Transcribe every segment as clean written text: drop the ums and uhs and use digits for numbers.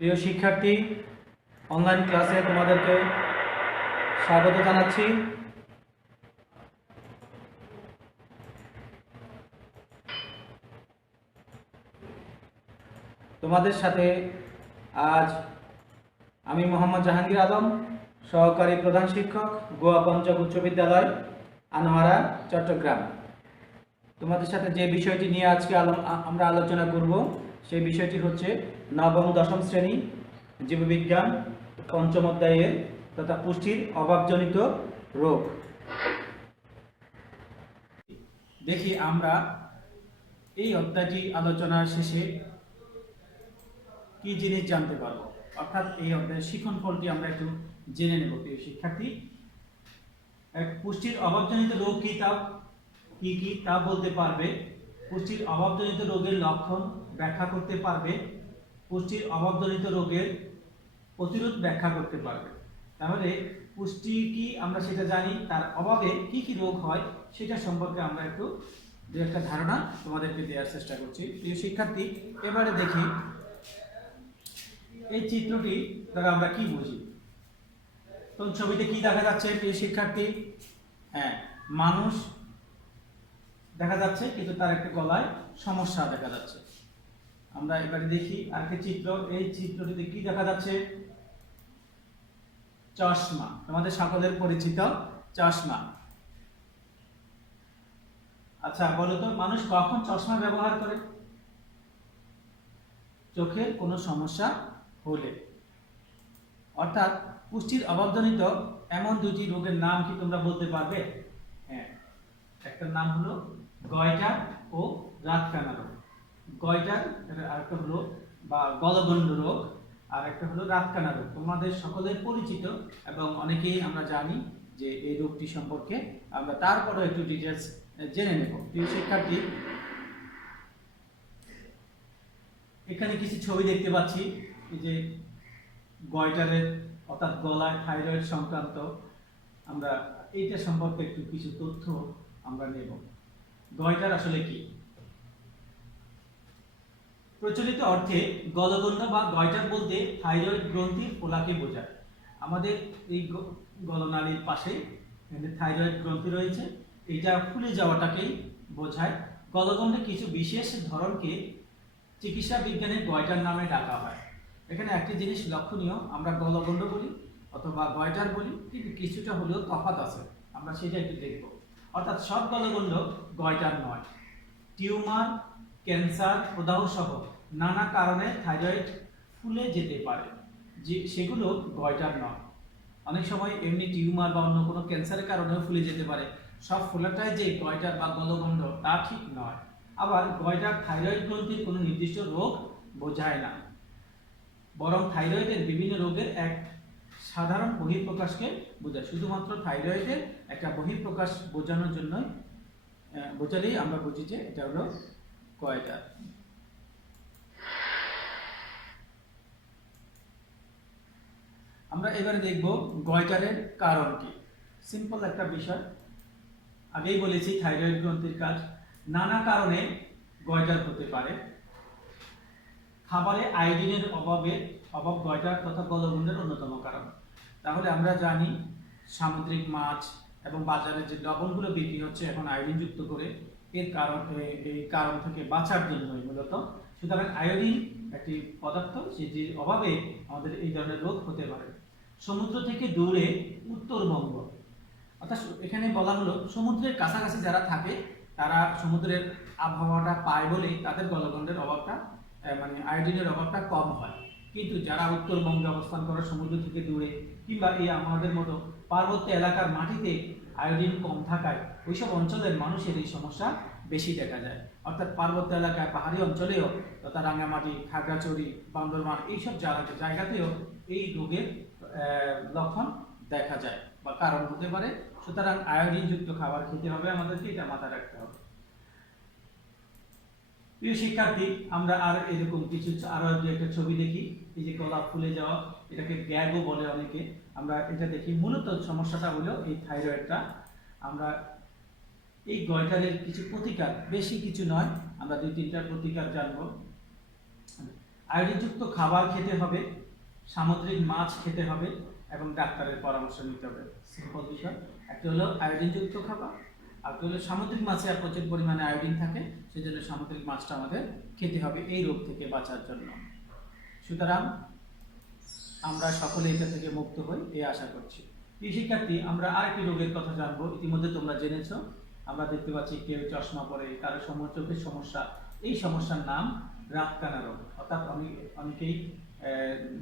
প্রিয় শিক্ষার্থী, অনলাইন ক্লাসে তোমাদেরকে স্বাগত জানাচ্ছি। তোমাদের সাথে আজ আমি মোহাম্মদ জাহাঙ্গীর আলম, সহকারী প্রধান শিক্ষক, গোয়া পঞ্চক উচ্চ বিদ্যালয়, আনোয়ারা, চট্টগ্রাম। তোমাদের সাথে যে বিষয়টি নিয়ে আজকে আমরা আলোচনা করব সেই বিষয়টি হচ্ছে নবম দশম শ্রেণী জীববিজ্ঞান পঞ্চম অধ্যায়ের তথা পুষ্টির অভাবজনিত রোগ। দেখি আমরা এই অধ্যায়টি আলোচনার শেষে কি জিনিস জানতে পারবো, অর্থাৎ এই অধ্যায়ের শিখন ফলটি আমরা একটু জেনে নেব। প্রিয় শিক্ষার্থী, পুষ্টির অভাবজনিত রোগ কি তা বলতে পারবে, পুষ্টির অভাবজনিত রোগের লক্ষণ ব্যাখ্যা করতে পারবে, পুষ্টির অভাবজনিত রোগের প্রতিরোধ ব্যাখ্যা করতে পারবে। তাহলে পুষ্টি কি আমরা সেটা জানি, তার অভাবে কি কি রোগ হয় সেটা সম্পর্কে আমরা একটু দু একটা ধারণা তোমাদেরকে দেওয়ার চেষ্টা করছি। প্রিয় শিক্ষার্থী, এবারে দেখি এই চিত্রটি দ্বারা আমরা কি বুঝি। তো ছবিতে কি দেখা যাচ্ছে প্রিয় শিক্ষার্থী? হ্যাঁ, মানুষ দেখা যাচ্ছে, কিন্তু তার একটা গলায় সমস্যা দেখা যাচ্ছে। আমরা এবারে দেখি আরেকটি চিত্র। এই চিত্রটিতে কি দেখা যাচ্ছে? চশমা, তোমাদের সকলের পরিচিত চশমা। আচ্ছা বলো তো, মানুষ কখন চশমা ব্যবহার করে? চোখের কোনো সমস্যা হলে। অর্থাৎ পুষ্টির অভাবজনিত এমন দুটি রোগের নাম কি তোমরা বলতে পারবে? হ্যাঁ, একটা নাম হলো গয়টার ও রাতকানা রোগ। গয়টার আরেকটা হলো বা গলগণ্ড রোগ, আর একটা হলো রাতকানা রোগ। তোমাদের সকলের পরিচিত এবং অনেকেই আমরা জানি যে এই রোগটি সম্পর্কে। আমরা তারপরে একটু ডিটেলস জেনে নেব। প্রিয় শিক্ষার্থী, এখানে কিছু ছবি দেখতে পাচ্ছি। এই যে গয়টারের অর্থাৎ গলায় থাইরয়েড সংক্রান্ত, আমরা এইটা সম্পর্কে একটু কিছু তথ্য আমরা নেব। গয়টার আসলে কি? প্রচলিত অর্থে গলগণ্ড বা গয়টার বলতে থাইরয়েড গ্রন্থির ফোলাকে বোঝায়। আমাদের এই গলনালীর পাশে থাইরয়েড গ্রন্থি রয়েছে, এটা ফুলে যাওয়াটাকেই বোঝায়। গলগণ্ডে কিছু বিশেষ ধরনকে চিকিৎসা বিজ্ঞানে গয়টার নামে ডাকা হয়। এখানে একটি জিনিস লক্ষণীয়, আমরা গলগণ্ড বলি অথবা গয়টার বলি, কিন্তু কিছুটা হলেও তফাৎ আছে, আমরা সেটা একটু দেখব। অর্থাৎ সব গলগণ্ড গয়টার নয়। টিউমার, ক্যান্সার, প্রদাহ সহ নানা কারণে থাইরয়েড ফুলে যেতে পারে, যে সেগুলো গয়টার নয়। অনেক সময় এমনি টিউমার বা অন্য কোনো ক্যান্সারের কারণেও ফুলে যেতে পারে। সব ফোলাটাই যে গয়টার বা গলগণ্ড তা ঠিক নয়। আবার গয়টার থাইরয়েড গ্রন্থির কোনো নির্দিষ্ট রোগ বোঝায় না, বরং থাইরয়েডের বিভিন্ন রোগের এক সাধারণ বহিঃপ্রকাশকে বোঝায়। শুধুমাত্র থাইরয়েডের একটা বহিঃপ্রকাশ বোঝানোর জন্য বোঝালেই আমরা বুঝি যে এটা হলো গয়টার। আমরা এবারে দেখব গয়টারের কারণ কি। সিম্পল একটা বিষয়, আগেই বলেছি থাইরয়েড গ্রন্থির কাজ। নানা কারণে গয়টার হতে পারে। খাবারে আয়োডিনের অভাব গয়টার তথা গলগণ্ডের অন্যতম কারণ। তাহলে আমরা জানি সামুদ্রিক মাছ এবং বাজারে যে লবণগুলো বিক্রি হচ্ছে এখন আয়োডিন যুক্ত করে, এর কারণ এই কারণ থেকে বাঁচার জন্যই মূলত। সুতরাং আয়োডিন একটি পদার্থ, যেটির অভাবে আমাদের এই ধরনের রোগ হতে পারে। সমুদ্র থেকে দূরে উত্তরবঙ্গ, অর্থাৎ এখানে বলা হলো সমুদ্রের কাছাকাছি যারা থাকে তারা সমুদ্রের আবহাওয়াটা পায় বলে তাদের গলগণ্ডের অভাবটা মানে আয়োডিনের অভাবটা কম হয়। কিন্তু যারা উত্তরবঙ্গে অবস্থান করে সমুদ্র থেকে দূরে, কিংবা এই আমাদের মতো পার্বত্য এলাকার মাটিতে আয়োডিন কম থাকায় ওইসব অঞ্চলের মানুষের এই সমস্যা বেশি দেখা যায়। অর্থাৎ পার্বত্য এলাকায়, পাহাড়ি অঞ্চলেও তথা রাঙ্গামাটি, খাগড়াছড়ি, বান্দরবান এইসব জায়গাতেও এই রোগের লক্ষণ দেখা যায় বা কারণ হতে পারে। সুতরাং আয়োডিন যুক্ত খাবার খেতে হবে আমাদেরকে, এটা মাথায় রাখতে হবে। প্রিয় শিক্ষার্থী, আমরা আর এরকম কিছু আরো একটা ছবি দেখি। এই যে গলা ফুলে যাওয়া, এটাকে গ্যাগও বলে অনেকে। আমরা এটা দেখি, মূলত সমস্যাটা হলো এই থাইরয়েডটা। আমরা এই গয়টারের কিছু প্রতিকার, বেশি কিছু নয়, আমরা 2-3টা প্রতিকার জানবো। আয়োডিনযুক্ত খাবার খেতে হবে, সামুদ্রিক মাছ খেতে হবে এবং ডাক্তারের পরামর্শ নিতে হবে। সিম্পল বিষয়। একটা হলো আয়োডিনযুক্ত খাবার, আর একটা হলো সামুদ্রিক মাছে প্রচুর পরিমাণে আয়োডিন থাকে, সেজন্য সামুদ্রিক মাছটা আমাদের খেতে হবে এই রোগ থেকে বাঁচার জন্য। সুতরাং আমরা সকলে এটা থেকে মুক্ত হই এই আশা করছি। প্রিয় শিক্ষার্থী, আমরা আরেকটি রোগের কথা জানবো। ইতিমধ্যে তোমরা জেনেছো, আমরা দেখতে পাচ্ছি কেউ চশমা পরে, কারো চোখের সমস্যা। এই সমস্যার নাম রাতকানা রোগ। অর্থাৎ অনেকেই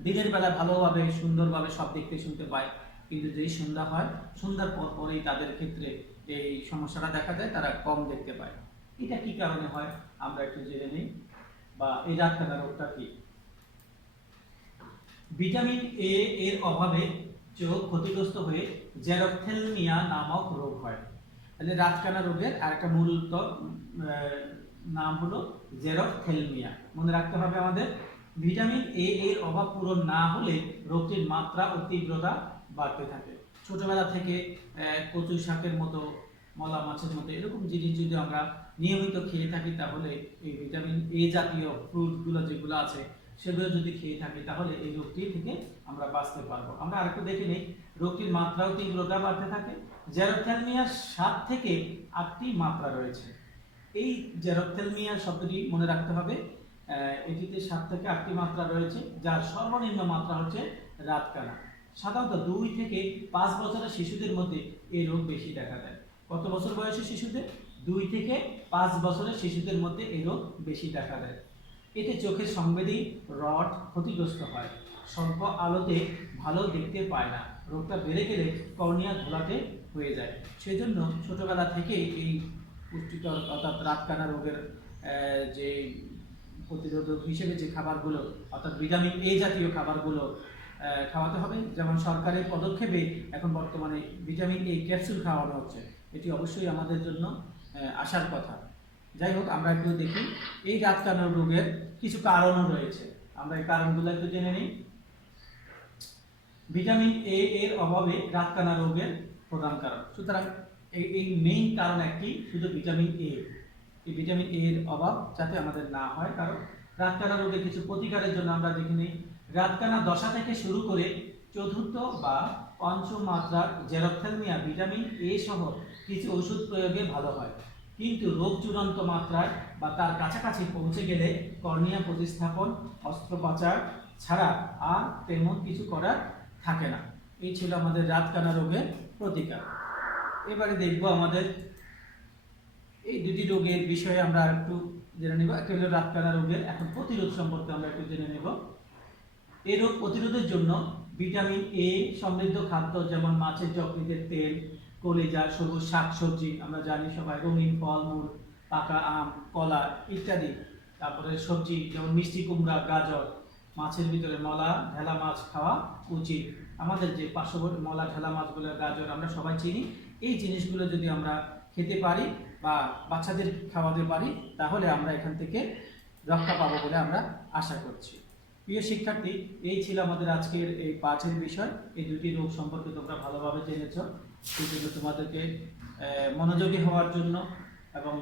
দিনের বেলা ভালোভাবে সুন্দরভাবে সব দেখতে শুনতে পায়, কিন্তু যেই সন্ধ্যা হয়, সন্ধ্যার পরেই তাদের ক্ষেত্রে এই সমস্যাটা দেখা যায়, তারা কম দেখতে পায়। এটা কি কারণে হয় আমরা একটু জেনে নিই, বা এই রাতকানা রোগটা কি। ভিটামিন এ এর অভাবে চোখ ক্ষতিগ্রস্ত হয়ে জেরপ্থ্যালমিয়া নামক রোগ হয়। তাহলে রাতকানা রোগের আরেকটা মূলত নাম হলো জেরপ্থ্যালমিয়া। মনে রাখতে হবে আমাদের, ভিটামিন এ এর অভাব পূরণ না হলে রোগটির মাত্রা ও তীব্রতা বাড়তে থাকে। ছোটবেলা থেকে কচু শাকের মতো, মলা মাছের মতো এরকম জিনিস যদি আমরা নিয়মিত খেয়ে থাকি, তাহলে এই ভিটামিন এ জাতীয় ফ্রুটগুলো যেগুলো আছে সেগুলো যদি খেয়ে থাকি, তাহলে এই রোগটি থেকে আমরা বাঁচতে পারবো। আমরা আরেকটু দেখে নিই, রোগটির মাত্রা ও তীব্রতা বাড়তে থাকে। জেরপ্থ্যালমিয়ার 7 থেকে 8টি মাত্রা রয়েছে। এই জেরপ্থ্যালমিয়া শব্দটি মনে রাখতে হবে, এটিতে 7 থেকে 8টি মাত্রা রয়েছে, যার সর্বনিম্ন মাত্রা হচ্ছে রাতকানা। সাধারণত 2 থেকে 5 বছরের শিশুদের মধ্যে এই রোগ বেশি দেখা যায়। কত বছর বয়সী শিশুদের? 2 থেকে 5 বছরের শিশুদের মধ্যে এই রোগ বেশি দেখা দেয়। এতে চোখের সংবেদী রড ক্ষতিগ্রস্ত হয়, স্বল্প আলোতে ভালো দেখতে পায় না, রোগটা বেড়ে গেলে কর্নিয়া ঘোলাটে হয়ে যায়। সেজন্য ছোটবেলা থেকে এই পুষ্টিকর অর্থাৎ রাতকানা রোগের যে প্রতিরোধক হিসেবে যে খাবারগুলো, অর্থাৎ ভিটামিন এ জাতীয় খাবারগুলো খাওয়াতে হবে। যেমন সরকারের পদক্ষেপে এখন বর্তমানে ভিটামিন এ ক্যাপসুল খাওয়ানো হচ্ছে, এটি অবশ্যই আমাদের জন্য আসার কথা। যাই হোক, আমরা একটু দেখি এই রাতকানা রোগের কিছু কারণও রয়েছে, আমরা এই কারণগুলো একটু জেনে নিই। ভিটামিন এ এর অভাবে রাতকানা রোগের প্রধান কারণ। সুতরাং এই মেইন কারণ একটি, শুধু ভিটামিন এ। এই ভিটামিন এ এর অভাব যাতে আমাদের না হয়। কারণ রাতকানা রোগের কিছু প্রতিকারের জন্য আমরা দেখে নিই। রাতকানা দশা থেকে শুরু করে চতুর্থ বা পঞ্চম মাত্রার জেরপ্থ্যালমিয়া ভিটামিন এ সহ কিছু ওষুধ প্রয়োগে ভালো হয়, কিন্তু রোগ চূড়ান্ত মাত্রায় বা তার কাছাকাছি পৌঁছে গেলে কর্নিয়া প্রতিস্থাপন, অস্ত্রোপচার ছাড়া আর তেমন কিছু করার থাকে না। এই ছিল আমাদের রাতকানা রোগের প্রতিকার। এবারে দেখব আমাদের এই দুটি রোগের বিষয়ে আমরা একটু জেনে নেব। একটা হলো রাতকানা রোগের এখন প্রতিরোধ সম্পর্কে আমরা একটু জেনে নেব। এই রোগ প্রতিরোধের জন্য ভিটামিন এ সমৃদ্ধ খাদ্য, যেমন মাছের যকৃতের তেল, কলিজা, সবুজ শাকসবজি, আমরা জানি সবাই, রঙিন ফলমূল, পাকা আম, কলা ইত্যাদি। তারপরে সবজি যেমন মিষ্টি কুমড়া, গাজর, মাছের ভিতরে মলা, ঢেলা মাছ খাওয়া উচিত। আমাদের যে পার্শ্ববর্তী মলা, ঢেলা মাছগুলো, গাজর আমরা সবাই চিনি। এই জিনিসগুলো যদি আমরা খেতে পারি বা বাচ্চাদের খাওয়াতে পারি, তাহলে আমরা এখান থেকে রক্ষা পাবো বলে আমরা আশা করছি। প্রিয় শিক্ষার্থী, এই ছিল আমাদের আজকের এই পাঠের বিষয়। এই দুটি রোগ সম্পর্কে তোমরা ভালোভাবে জেনেছ। সেজন্য তোমাদেরকে মনোযোগী হওয়ার জন্য এবং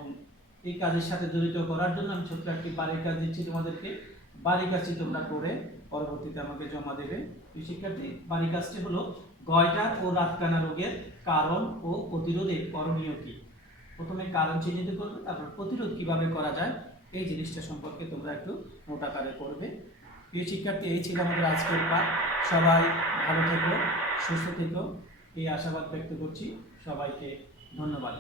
এই কাজের সাথে জড়িত করার জন্য আমি ছোট্ট একটি বাড়ির কাজ দিচ্ছি তোমাদেরকে। বাড়ির কাজটি তোমরা করে পরবর্তীতে আমাকে জমা দেবে। প্রিয় শিক্ষার্থী, বাড়ির কাজটি হলো গয়টার ও রাতকানা রোগের কারণ ও প্রতিরোধে করণীয় কি। প্রথমে কারণ চিহ্নিত করবে, তারপর প্রতিরোধ কিভাবে করা যায় এই জিনিসটা সম্পর্কে তোমরা একটু নোট আকারে করবে। প্রিয় শিক্ষার্থী, এই ছিল আমাদের আজকের পাঠ। সবাই ভালো থেকো, সুস্থ থেকো, এই আশাবাদ ব্যক্ত করছি। সবাইকে ধন্যবাদ।